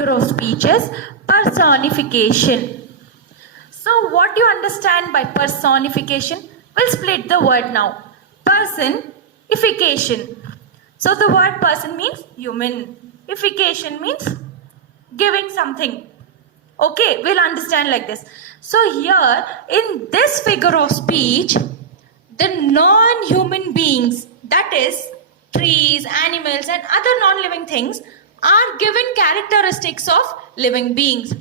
figure of speech is personification. So what do you understand by personification? We'll split the word now. Personification. So the word person means human. Ification means giving something. Okay, we'll understand like this. So here in this figure of speech, the non-human beings, that is trees, animals and other non-living things are given characteristics of living beings.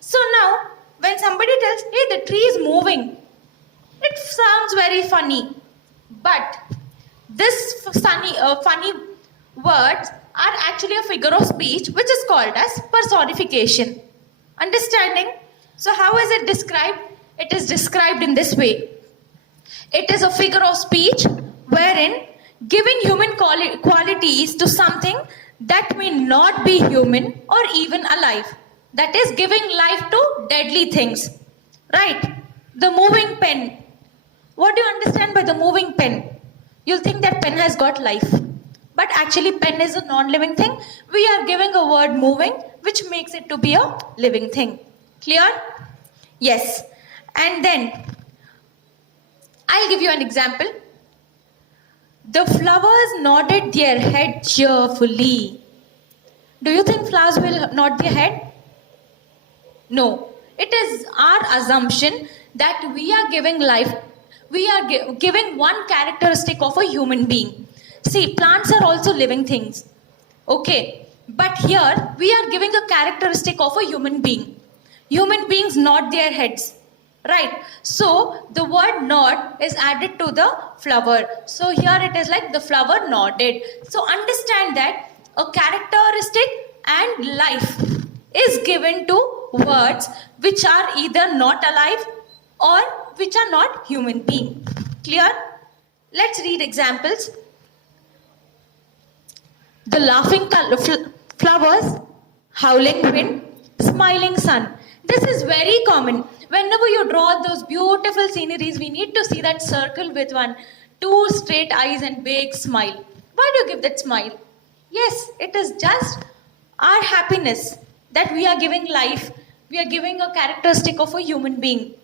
So now when somebody tells, hey, the tree is moving, it sounds very funny. But this funny words are actually a figure of speech which is called as personification. Understanding? So how is it described? It is described in this way. It is a figure of speech wherein giving human qualities to something that may not be human or even alive. That is giving life to deadly things. Right? The moving pen. What do you understand by the moving pen? You'll think that pen has got life. But actually pen is a non-living thing. We are giving a word moving which makes it to be a living thing. Clear? Yes. And then I'll give you an example. The flowers nodded their head cheerfully. Do you think flowers will nod their head? No. It is our assumption that we are giving life, we are giving one characteristic of a human being. See, plants are also living things. Okay. But here we are giving a characteristic of a human being. Human beings nod their heads. Right. So the word nod is added to the flower. So here it is like the flower nodded. So understand that a characteristic and life is given to words which are either not alive or which are not human being. Clear? Let's read examples. The laughing flowers, howling wind, smiling sun. This is very common. Whenever you draw those beautiful sceneries, we need to see that circle with two straight eyes and big smile. Why do you give that smile? Yes, it is just our happiness that we are giving life. We are giving a characteristic of a human being.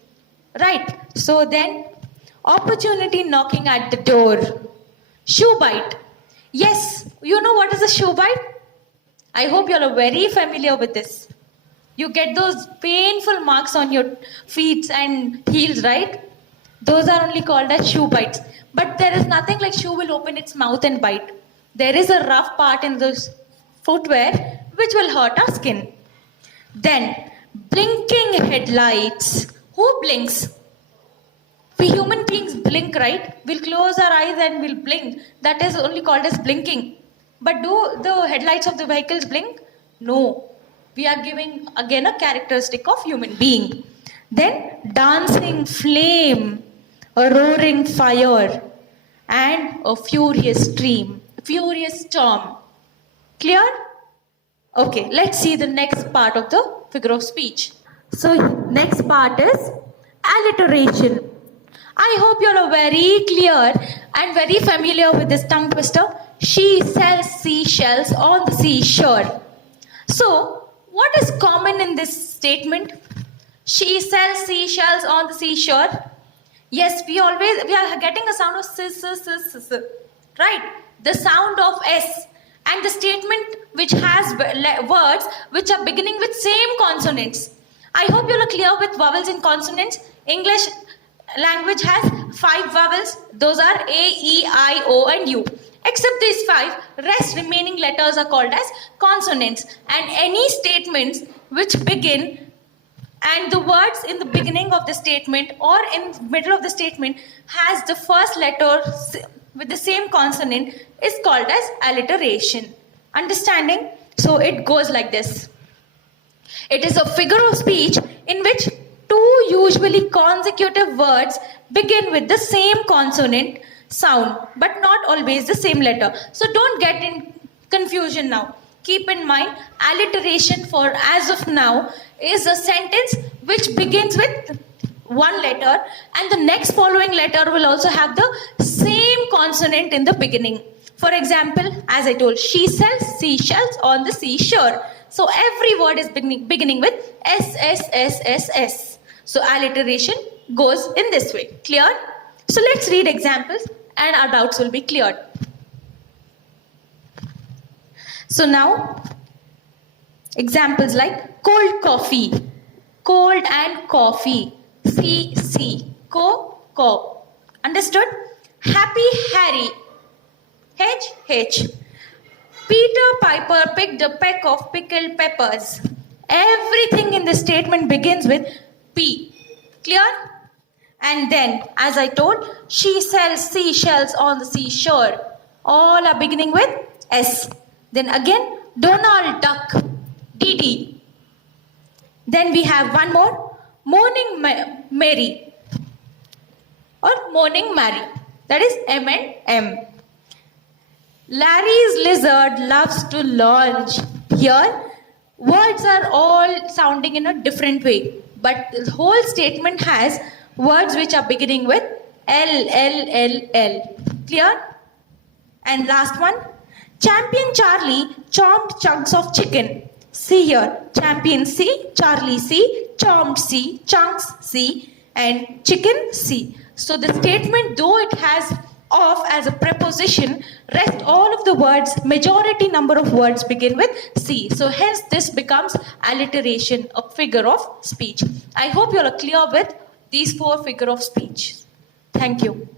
Right? So then, opportunity knocking at the door. Shoe bite. Yes, you know what is a shoe bite? I hope you are very familiar with this. You get those painful marks on your feet and heels, right? Those are only called as shoe bites. But there is nothing like shoe will open its mouth and bite. There is a rough part in this footwear which will hurt our skin. Then, blinking headlights. Who blinks? We human beings blink, right? We'll close our eyes and we'll blink. That is only called as blinking. But do the headlights of the vehicles blink? No. We are giving again a characteristic of human being. Then dancing flame, a roaring fire, and a furious storm. Clear? Okay, let's see the next part of the figure of speech. So next part is alliteration. I hope you are very clear and very familiar with this tongue twister. She sells seashells on the seashore. So, what is common in this statement? She sells seashells on the seashore. Yes, we are getting a sound of s, right? The sound of S. And the statement which has words which are beginning with same consonants. I hope you are clear with vowels and consonants. English language has 5 vowels. Those are A, E, I, O and U. Except these 5, rest remaining letters are called as consonants. And any statements which begin and the words in the beginning of the statement or in the middle of the statement has the first letter with the same consonant is called as alliteration. Understanding? So it goes like this. It is a figure of speech in which 2 usually consecutive words begin with the same consonant sound but not always the same letter. So don't get in confusion now. Keep in mind, alliteration for as of now is a sentence which begins with one letter and the next following letter will also have the same consonant in the beginning. For example, as I told, she sells seashells on the seashore. So every word is beginning with S, S, S, S, S. So alliteration goes in this way. Clear? So let's read examples and our doubts will be cleared. So now, examples like cold coffee, cold and coffee, C, C, co. Understood? Happy Harry, H, H. Peter Piper picked a peck of pickled peppers. Everything in the statement begins with P. Clear? And then, as I told, she sells seashells on the seashore. All are beginning with S. Then again, Donald Duck, DD. Then we have one more, Morning Mary or Morning Mary. That is M and M. Larry's lizard loves to launch. Here, words are all sounding in a different way. But the whole statement has words which are beginning with L, L, L, L. Clear? And last one. Champion Charlie chomped chunks of chicken. See here. Champion C, Charlie C, chomped C, chunks C, and chicken C. So the statement, though it has of as a preposition, rest all of the words, majority number of words begin with C. So hence this becomes alliteration, a figure of speech. I hope you are clear with these 4 figure of speech. Thank you.